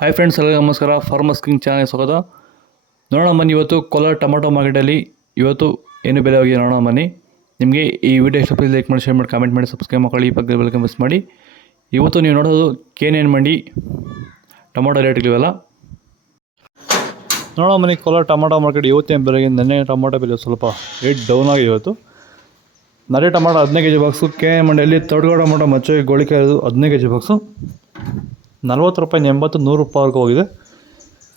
Hi friends, ಎಲ್ಲರಿಗೂ ನಮಸ್ಕಾರ. Farmers king channel ಸ್ವಾಗತ. ನೋಡೋಣ ಬನ್ನಿ, ಇವತ್ತು ಕೋಲಾರ ಟೊಮಾಟೊ ಮಾರ್ಕೆಟಲ್ಲಿ ಇವತ್ತು ಏನು ಬೆಲೆ ಹೋಗಿದೆ ನೋಡೋಣ ಬನ್ನಿ. ನಿಮಗೆ ಈ ವಿಡಿಯೋ ಇಷ್ಟ ಲೈಕ್ ಮಾಡಿ, ಶೇರ್ ಮಾಡಿ, ಕಾಮೆಂಟ್ ಮಾಡಿ, ಸಬ್ಸ್ಕ್ರೈಬ್ ಮಾಡಿ, ಪಕ್ಕದ ಬೆಲ್ ಮಿಸ್ ಮಾಡಿ. ಇವತ್ತು ನೀವು ನೋಡೋದು KNN ಮಂಡಿ ಟೊಮಾಟೊ ರೇಟ್ಗಳಿವೆಲ್ಲ ನೋಡೋಣ ಬನ್ನಿ. ಕೋಲಾರ ಟೊಮಾಟೊ ಮಾರ್ಕೆಟ್ ಇವತ್ತೇನು ಬೆಲೆಗೆ ನೆನ್ನೆ ಟೊಮಾಟೊ ಬೆಲೆ ಸ್ವಲ್ಪ ರೇಟ್ ಡೌನ್ ಆಗಿ ಇವತ್ತು. ನರೆ ಟೊಮಾಟೊ 15 kg ಬಾಕ್ಸು. KNN ಮಂಡಿಯಲ್ಲಿ ತೋಟಗಾಡ ಟೊಮಾಟೊ ಮಚ್ಚೆ ಗೋಳಿಕಾಯಿ 15 kg ಬಾಕ್ಸು 40 ರೂಪಾಯಿ 80 100 ರೂಪಾಯಿವರೆಗೂ ಹೋಗಿದೆ.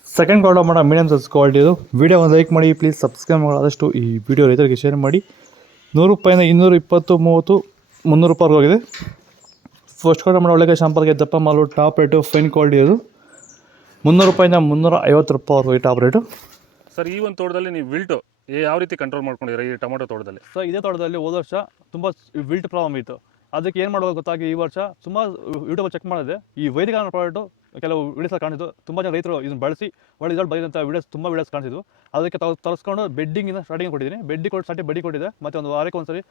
Second quality tomato medium size quality ಇದು. ವಿಡಿಯೋ ಒಂದು ಲೈಕ್ ಮಾಡಿ, ಪ್ಲೀಸ್ ಸಬ್ಸ್ಕ್ರೈಬ್ ಮಾಡಿ, ಆದಷ್ಟು ಈ ವಿಡಿಯೋ ರೈತರಿಗೆ ಶೇರ್ ಮಾಡಿ. 100 ರೂಪಾಯಿಂದ 220 30 300 ರೂಪಾಯಿವರೆಗೂ ಹೋಗಿದೆ. ಫಸ್ಟ್ ಕ್ವಾಲಿಟಿ ಟೊಮಾಟೊ ಒಳ್ಳೆಕಾಯಿ ಶಾಂಪಲ್ಗೆ ದಪ್ಪ ಮಾಲು ಟಾಪ್ ರೇಟು ಫೈನ್ ಕ್ವಾಲಿಟಿ ಇದು. 300 ರೂಪಾಯಿಂದ 350 ರೂಪಾಯಿವರೆಗೂ ಟಾಪ್ ರೇಟು. ಸರ್, ಈ ಒಂದು ತೋಟದಲ್ಲಿ ನೀವು ವಿಲ್ಟು ಯಾವ ರೀತಿ ಕಂಟ್ರೋಲ್ ಮಾಡ್ಕೊಂಡಿದ್ದೀರಾ ಈ ಟೊಮಾಟೊ ತೋಟದಲ್ಲಿ? ಸರ್, ಇದೇ ತೋಟದಲ್ಲಿ ಹೋದ ವರ್ಷ ತುಂಬ ವಿಲ್ಟ್ ಪ್ರಾಬ್ಲಮ್ ಇತ್ತು. ಅದಕ್ಕೆ ಏನು ಮಾಡೋದು ಗೊತ್ತಾಗಿ ಈ ವರ್ಷ ಸುಮಾರು ಯೂಟ್ಯೂಬಲ್ಲಿ ಚೆಕ್ ಮಾಡಿದೆ. ಈ ವೈದಿಕ ಪ್ರಾಡಕ್ಟು ಕೆಲವು ವೀಡಿಯೋಸ್ ಕಾಣಿಸಿದ್ದು. ತುಂಬ ಜನ ರೈತರು ಇದನ್ನು ಬಳಸಿ ಒಳ್ಳೆ ರಿಸಲ್ಟ್ ಬಂದಿದ್ದಂಥ ತುಂಬ ವೀಡಿಯೋಸ್ ಕಾಣಿಸಿದ್ವು. ಅದಕ್ಕೆ ತರಿಸ್ಕೊಂಡು ಬೆಡ್ಡಿಂಗಿಂದ ಸ್ಟಾರ್ಟಿಂಗ್ ಕೊಟ್ಟಿದ್ದೀನಿ. ಬೆಡ್ಡಿ ಕೊಟ್ಟು ಸ್ಟಾರ್ಟಿಂಗ್ ಬಡ್ಡಿ ಕೊಟ್ಟಿದ್ದೆ. ಮತ್ತು ಒಂದು ವಾರಕ್ಕೆ ಒಂದ್ಸರಿ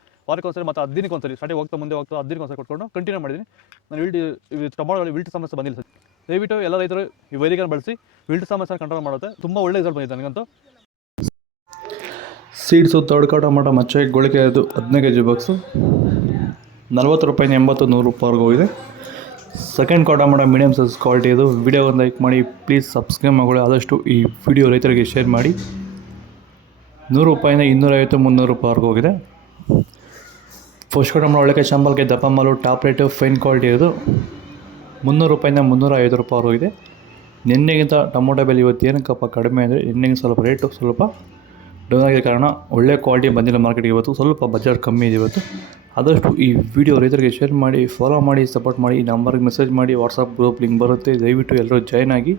ಮತ್ತು 10 ದಿನಕ್ಕೆ ಒಂದ್ಸರಿ ಸ್ಟಾರ್ಟಿಂಗ್ ಹೋಗ್ತಾ 10 ದಿನಕ್ಕೆ ಒಂದ್ಸರಿ ಕೊಟ್ಕೊಂಡು ಕಂಟಿನ್ಯೂ ಮಾಡಿದ್ದೀನಿ. ನಾನು ಟೊಮಾಟೋದಲ್ಲಿ ವಿಲ್ಟ್ ಸಮಸ್ಯೆ ಬಂದಿಲ್ಲ ಸರ್. ದಯವಿಟ್ಟು ಎಲ್ಲ ರೈತರು ಈ ವೈದಿಕನ ಬಳಸಿ ವಿಲ್ಟ್ ಸಮಸ್ಯೆ ಕಂಟ್ರೋಲ್ ಮಾಡುತ್ತೆ. ತುಂಬ ಒಳ್ಳೆ ರಿಸಲ್ಟ್ ಬಂದಿದೆ ನನಗಂತೂ. ಸೀಡ್ಸು ತೋಟಗಾಡ ಟೊಮಾಟೊ ಮಚ್ಚೆ ಗೋಳಿಕಾಯಿ 15 kg ಬಾಕ್ಸು 40 ರೂಪಾಯಿಂದ 80 100 ರೂಪಾಯಿವರೆಗೂ ಹೋಗಿದೆ. Second quality tomato medium size quality ಇದು. ವಿಡಿಯೋ ಒಂದು ಲೈಕ್ ಮಾಡಿ, ಪ್ಲೀಸ್ ಸಬ್ಸ್ಕ್ರೈಬ್ ಮಾಡಿ, ಆದಷ್ಟು ಈ ವಿಡಿಯೋ ರೈತರಿಗೆ ಶೇರ್ ಮಾಡಿ. 100 ರೂಪಾಯಿಂದ 250 300 ರೂಪಾಯಿವರೆಗೂ ಹೋಗಿದೆ. ಫಸ್ಟ್ ಕ್ವಾಲಿಟಿ ಟೊಮಾಟೊ ಒಳ್ಳೆಕಾಯಿ ಶಾಂಪಲ್ಗೆ ದಪ್ಪ ಮಾಲು ಟಾಪ್ ರೇಟು ಫೈನ್ ಕ್ವಾಲಿಟಿ ಇದು. 300 ರೂಪಾಯಿಂದ 350 ರೂಪಾಯಿವರೆಗೂ ಇದೆ. ನಿನ್ನೆಗಿಂತ ಟೊಮೊಟೊ ಬೆಲೆ ಇವತ್ತು ಏನಕ್ಕಪ್ಪ ಕಡಿಮೆ ಅಂದರೆ, ನಿನ್ನೆಗೆ ಸ್ವಲ್ಪ ರೇಟು ಸ್ವಲ್ಪ ಡೌನ್ ಆಗಿರೋ ಕಾರಣ ಒಳ್ಳೆ ಕ್ವಾಲಿಟಿ ಬಂದಿಲ್ಲ ಮಾರ್ಕೆಟ್ಗೆ. ಇವತ್ತು ಸ್ವಲ್ಪ ಬಜೆಟ್ ಕಮ್ಮಿ ಇದೆ ಇವತ್ತು. ಆದಷ್ಟು ಈ ವಿಡಿಯೋ ರೈತರಿಗೆ ಶೇರ್ ಮಾಡಿ, ಫಾಲೋ ಮಾಡಿ, ಸಪೋರ್ಟ್ ಮಾಡಿ. ಈ ನಂಬರ್ಗೆ ಮೆಸೇಜ್ ಮಾಡಿ, ವಾಟ್ಸಪ್ ಗ್ರೂಪ್ ಲಿಂಕ್ ಬರುತ್ತೆ. ದಯವಿಟ್ಟು ಎಲ್ಲರೂ ಜಾಯ್ನ್ ಆಗಿ.